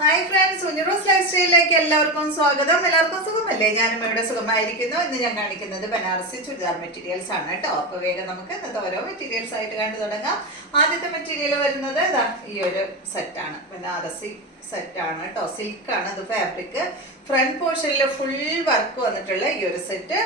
Hi friends, ഉഞ്ഞറോസ് life സ്റ്റൈലിലേക്ക് എല്ലാവർക്കും സ്വാഗതം. എല്ലാവർക്കും സുഖമല്ലേ? ഞാനും ഇവിടെ സുഖമായിരിക്കുന്നു. ഇന്ന് ഞാൻ കാണിക്കുന്നത് ബനാറസി ചുരിദാർ മെറ്റീരിയൽസ് ആണ് കേട്ടോ. അപ്പോൾ വേഗം നമുക്ക് ഇന്നത്തെ ഓരോ മെറ്റീരിയൽസ് ആയിട്ട് കണ്ടു തുടങ്ങാം. ആദ്യത്തെ മെറ്റീരിയൽ വരുന്നത് ഈ ഒരു സെറ്റാണ്, ബനാറസി സെറ്റാണ് കേട്ടോ. സിൽക്കാണ് ഇത് ഫാബ്രിക്. ഫ്രണ്ട് പോർഷനിൽ ഫുൾ വർക്ക് വന്നിട്ടുള്ള ഈ ഒരു സെറ്റ്.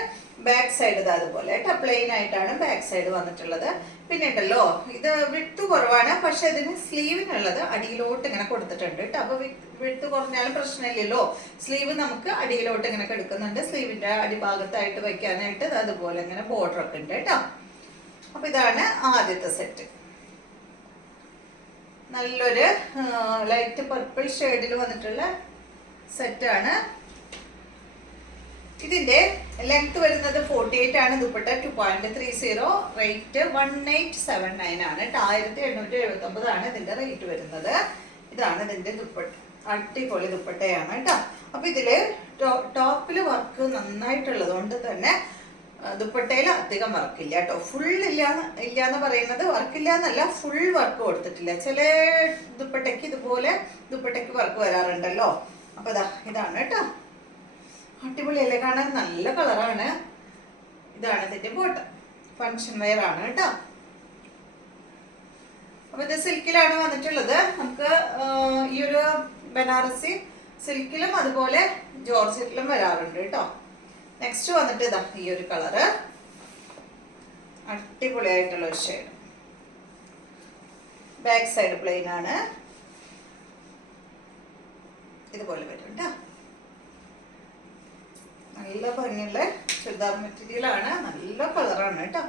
ബാക്ക് സൈഡ് ഇത് അതുപോലെ കേട്ടോ, പ്ലെയിൻ ആയിട്ടാണ് ബാക്ക് സൈഡ് വന്നിട്ടുള്ളത്. പിന്നെ ഉണ്ടല്ലോ, ഇത് വിട്ട് കുറവാണ്, പക്ഷെ ഇതിന് സ്ലീവിനുള്ളത് അടിയിലോട്ട് ഇങ്ങനെ കൊടുത്തിട്ടുണ്ട് കേട്ടോ. അപ്പൊ വിട്ട് കുറഞ്ഞാലും പ്രശ്നമില്ലല്ലോ. സ്ലീവ് നമുക്ക് അടിയിലോട്ട് ഇങ്ങനെ കിടക്കുന്നുണ്ട്. സ്ലീവിന്റെ അടിഭാഗത്തായിട്ട് വെക്കാനായിട്ട് അതുപോലെ ഇങ്ങനെ ബോർഡർ ഒക്കെ ഉണ്ട് കേട്ടോ. അപ്പൊ ഇതാണ് ആദ്യത്തെ സെറ്റ്. നല്ലൊരു ലൈറ്റ് പർപ്പിൾ ഷെയ്ഡിൽ വന്നിട്ടുള്ള സെറ്റാണ്. ഇതിന്റെ ലെങ്ത് വരുന്നത് 48 ആണ്. ദുപ്പട്ട 2.30, റേറ്റ് 1879 ആണ്. 1779 ആണ് ഇതിന്റെ റേറ്റ് വരുന്നത്. ഇതാണ് ഇതിന്റെ ദുപ്പട്ട. അടിപൊളി ദുപ്പട്ടയാണ് കേട്ടോ. അപ്പൊ ഇതില് ടോപ്പില് വർക്ക് നന്നായിട്ടുള്ളത് കൊണ്ട് തന്നെ ദുപ്പട്ടയിൽ അധികം വർക്കില്ല കേട്ടോ. ഫുൾ ഇല്ലാന്ന് പറയുന്നത് വർക്കില്ല എന്നല്ല, ഫുൾ വർക്ക് കൊടുത്തിട്ടില്ല. ചില ദുപ്പട്ടയ്ക്ക് ഇതുപോലെ ദുപ്പട്ടയ്ക്ക് വർക്ക് വരാറുണ്ടല്ലോ. അപ്പൊ ഇതാണ് കേട്ടോ. അടിപൊളിയല്ലേ കാണാൻ? നല്ല കളറാണ്. ഇതാണ് ഇതിന്റെ ബോട്ടം. ഫങ്ഷൻ വെയർ ആണ് കേട്ടോ. അപ്പൊ ഇത് സിൽക്കിലാണ് വന്നിട്ടുള്ളത്. നമുക്ക് ഈ ഒരു ബനാറസി സിൽക്കിലും അതുപോലെ ജോർജറ്റിലും വരാറുണ്ട് കേട്ടോ. നെക്സ്റ്റ് വന്നിട്ട് ഈ ഒരു കളറ്, അടിപൊളിയായിട്ടുള്ള ഒരു ഷെയ്ഡ്. ബാക്ക് സൈഡ് പ്ലെയിൻ ആണ്. ഇതുപോലെ വരും കേട്ടോ. നല്ല ഭംഗിയുള്ള ചുരിദാർ മെറ്റീരിയൽ ആണ്. നല്ല കളറാണ് കേട്ടോ.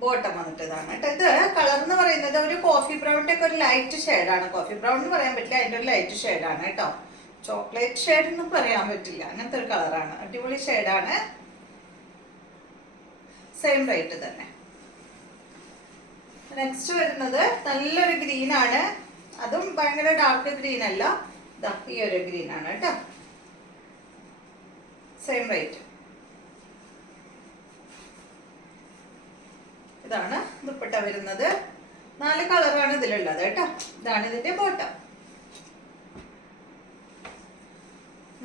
ബോട്ടം വന്നിട്ട് ഇതാണ് കേട്ടോ. ഇത് കളർ എന്ന് പറയുന്നത് ഒരു കോഫി ബ്രൗണിന്റെ ഒക്കെ ഒരു ലൈറ്റ് ഷെയ്ഡാണ്. കോഫി ബ്രൗൺ എന്ന് പറയാൻ പറ്റില്ല, അതിന്റെ ഒരു ലൈറ്റ് ഷെയ്ഡാണ് കേട്ടോ. ചോക്ലേറ്റ് ഷെയ്ഡ് എന്ന് പറയാൻ പറ്റില്ല, അങ്ങനത്തെ ഒരു കളറാണ്. അടിപൊളി ഷെയ്ഡാണ്. സെയിം റേറ്റ് തന്നെ. നെക്സ്റ്റ് വരുന്നത് നല്ലൊരു ഗ്രീൻ ആണ്. അതും ഭയങ്കര ഡാർക്ക് ഗ്രീൻ അല്ല, ഈ ഒരു ഗ്രീൻ ആണ് കേട്ടോ. Same rate. ഇതാണ് ദുപ്പട്ട വരുന്നത്. 4 കളറാണ് ഇതിലുള്ളത് കേട്ടോ. ഇതാണ് ഇതിന്റെ ബോട്ടം.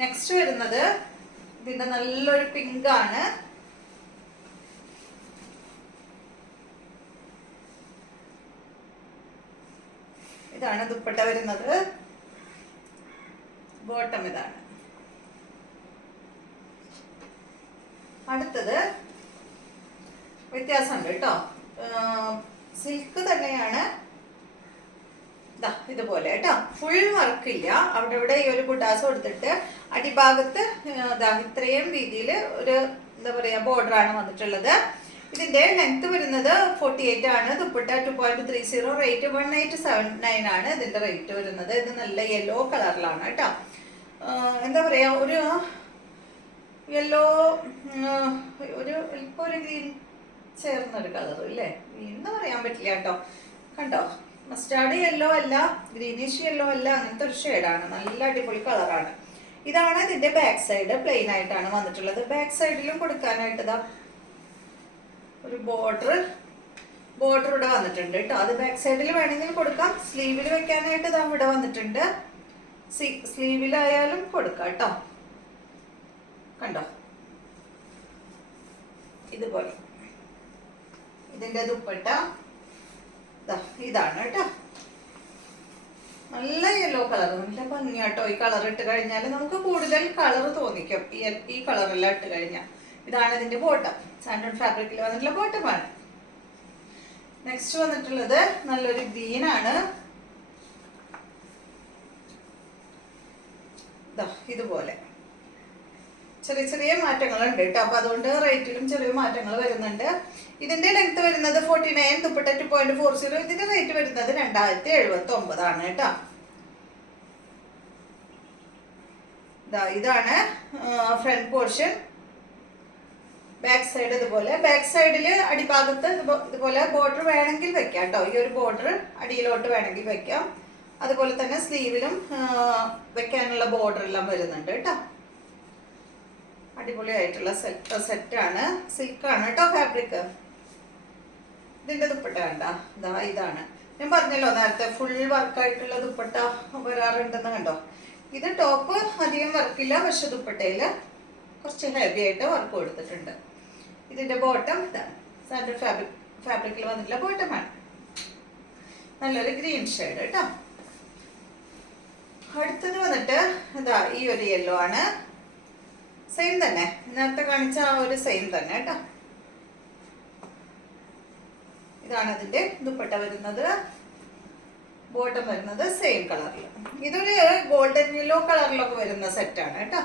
നെക്സ്റ്റ് വരുന്നത് ഇതിന്റെ നല്ലൊരു പിങ്ക് ആണ്. ഇതാണ് ദുപ്പട്ട വരുന്നത്. ബോട്ടം ഇതാണ്. അടുത്തത് വ്യത്യാസമുണ്ട് കേട്ടോ. സിൽക്ക് തന്നെയാണ്. ഇതുപോലെ കേട്ടോ. ഫുൾ വർക്കില്ല. അവിടെ ഇവിടെ ഈ ഒരു ബുട്ടാസ് കൊടുത്തിട്ട് അടിഭാഗത്ത് ഇത്രയും രീതിയിൽ ഒരു എന്താ പറയാ ബോർഡറാണ് വന്നിട്ടുള്ളത്. ഇതിന്റെ ലെങ്ത് വരുന്നത് 48 ആണ്. ദുപ്പട്ട 2.30, റേറ്റ് 1879 ആണ് ഇതിന്റെ റേറ്റ് വരുന്നത്. ഇത് നല്ല യെല്ലോ കളറിലാണ് കേട്ടോ. എന്താ പറയാ, ഒരു യെല്ലോ ഒരു ഇപ്പൊ ഒരു ഗ്രീൻ ചേർന്നൊരു കളർ ഇല്ലേ, ഗ്രീൻ എന്ന് പറയാൻ പറ്റില്ല കേട്ടോ. കണ്ടോ, മസ്റ്റാർഡ് യെല്ലോ അല്ല, ഗ്രീനിഷ് യെല്ലോ അല്ല, അങ്ങനത്തെ ഒരു ഷെയ്ഡാണ്. നല്ല അടിപൊളി കളറാണ്. ഇതാണ് ഇതിന്റെ ബാക്ക് സൈഡ്. പ്ലെയിൻ ആയിട്ടാണ് വന്നിട്ടുള്ളത്. ബാക്ക് സൈഡിലും കൊടുക്കാനായിട്ട് ഒരു ബോർഡർ ഇവിടെ വന്നിട്ടുണ്ട് കേട്ടോ. അത് ബാക്ക് സൈഡിൽ വേണമെങ്കിൽ കൊടുക്കാം. സ്ലീവിൽ വെക്കാനായിട്ട് ഇവിടെ വന്നിട്ടുണ്ട്. സ്ലീവിലായാലും കൊടുക്കാം കേട്ടോ. കണ്ടോ, ഇതുപോലെ. ഇതിന്റെ ദുപ്പട്ട ഇതാണ് കേട്ടോ. നല്ല യെല്ലോ കളർ, നല്ല ഭംഗിയാട്ടോ. ഈ കളർ ഇട്ട് കഴിഞ്ഞാൽ നമുക്ക് കൂടുതൽ കളർ തോന്നിക്കും. ഈ കളറെല്ലാം ഇട്ട് കഴിഞ്ഞാൽ. ഇതാണ് ഇതിന്റെ ബോട്ടം. സാൻഡൺ ഫാബ്രിക്കിൽ വന്നിട്ടുള്ള ബോട്ടമാണ്. നെക്സ്റ്റ് വന്നിട്ടുള്ളത് നല്ലൊരു ഗ്രീൻ ആണ്. ഇതുപോലെ ചെറിയ ചെറിയ മാറ്റങ്ങളുണ്ട് കേട്ടോ. അപ്പൊ അതുകൊണ്ട് റേറ്റിലും ചെറിയ മാറ്റങ്ങൾ വരുന്നുണ്ട്. ഇതിന്റെ ലെങ്ത് വരുന്നത് 49, ദുപ്പട്ട 2.40. ഇതിന്റെ റേറ്റ് വരുന്നത് 2079 ആണ് കേട്ടോ. ഇതാണ് ഫ്രണ്ട് പോർഷൻ. ബാക്ക് സൈഡ് ഇതുപോലെ. ബാക്ക് സൈഡില് അടിഭാഗത്ത് ഇതുപോലെ ബോർഡർ വേണമെങ്കിൽ വെക്കാം കേട്ടോ. ഈ ഒരു ബോർഡർ അടിയിലോട്ട് വേണമെങ്കിൽ വെക്കാം. അതുപോലെ തന്നെ സ്ലീവിലും വെക്കാനുള്ള ബോർഡർ എല്ലാം വരുന്നുണ്ട് കേട്ടോ. അടിപൊളിയായിട്ടുള്ള സെറ്റാണ്. സിൽക്കാണ് കേട്ടോ ഫാബ്രിക്. ഇതിന്റെ ദുപ്പട്ട കണ്ട, ഇതാണ് ഞാൻ പറഞ്ഞല്ലോ നേരത്തെ ഫുൾ വർക്കായിട്ടുള്ള ദുപ്പട്ട വരാറുണ്ടെന്ന് കണ്ടോ. ഇത് ടോപ്പ് അധികം വർക്കില്ല, പക്ഷെ ദുപ്പട്ടയിൽ കുറച്ച് ഹെവി ആയിട്ട് വർക്ക് കൊടുത്തിട്ടുണ്ട്. ഇതിന്റെ ബോട്ടം ഇതാണ്, സാൻഡൽ ഫാബ്രിക്കിൽ വന്നിട്ടുള്ള ബോട്ടമാണ്. നല്ലൊരു ഗ്രീൻ ഷെയ്ഡ് കേട്ടോ. അടുത്തത് വന്നിട്ട് ഇതാ ഈ ഒരു യെല്ലോ ആണ്. സെയിം തന്നെ, നേരത്തെ കാണിച്ച ആ ഒരു സെയിം തന്നെ കേട്ടോ. ഇതാണ് അതിന്റെ ദുപ്പട്ട വരുന്നത്. ബോട്ടം വരുന്നത് സെയിം കളറിൽ. ഇതൊരു ഗോൾഡൻ യെല്ലോ കളറിലൊക്കെ വരുന്ന സെറ്റാണ് കേട്ടോ.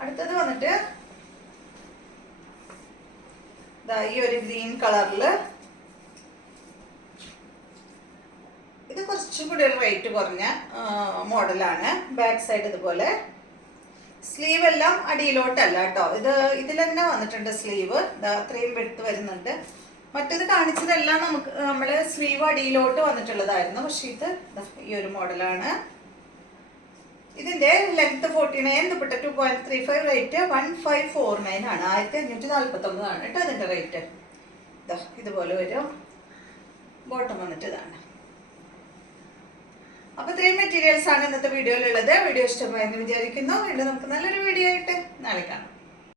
അടുത്തത് വന്നിട്ട് ഈ ഒരു ഗ്രീൻ കളറിൽ. ഇത് കുറച്ചും കൂടി ഒരു റേറ്റ് കുറഞ്ഞ മോഡലാണ്. ബാക്ക് സൈഡ് ഇതുപോലെ, സ്ലീവ് എല്ലാം അടിയിലോട്ടല്ല കേട്ടോ. ഇതിൽ തന്നെ വന്നിട്ടുണ്ട് സ്ലീവ്, അത്രയും വെടുത്ത് വരുന്നുണ്ട്. മറ്റേത് കാണിച്ചതെല്ലാം നമ്മള് സ്ലീവ് അടിയിലോട്ട് വന്നിട്ടുള്ളതായിരുന്നു. പക്ഷെ ഇത് ഈ ഒരു മോഡലാണ്. ഇതിന്റെ ലെങ്ത് 49, ദുപ്പട്ട 2.35, റേറ്റ് 1549 ആണ്. 1549 ആണ് കേട്ടോ അതിന്റെ റേറ്റ്. ഇതുപോലെ വരും. ബോട്ടം വന്നിട്ട് ഇതാണ്. അപ്പൊ ഇത്രയും മെറ്റീരിയൽസ് ആണ് ഇന്നത്തെ വീഡിയോയിലുള്ളത്. വീഡിയോ ഇഷ്ടമായെന്ന് വിചാരിക്കുന്നു. വീണ്ടും നമുക്ക് നല്ലൊരു വീഡിയോ ആയിട്ട് നാളെ കാണാം.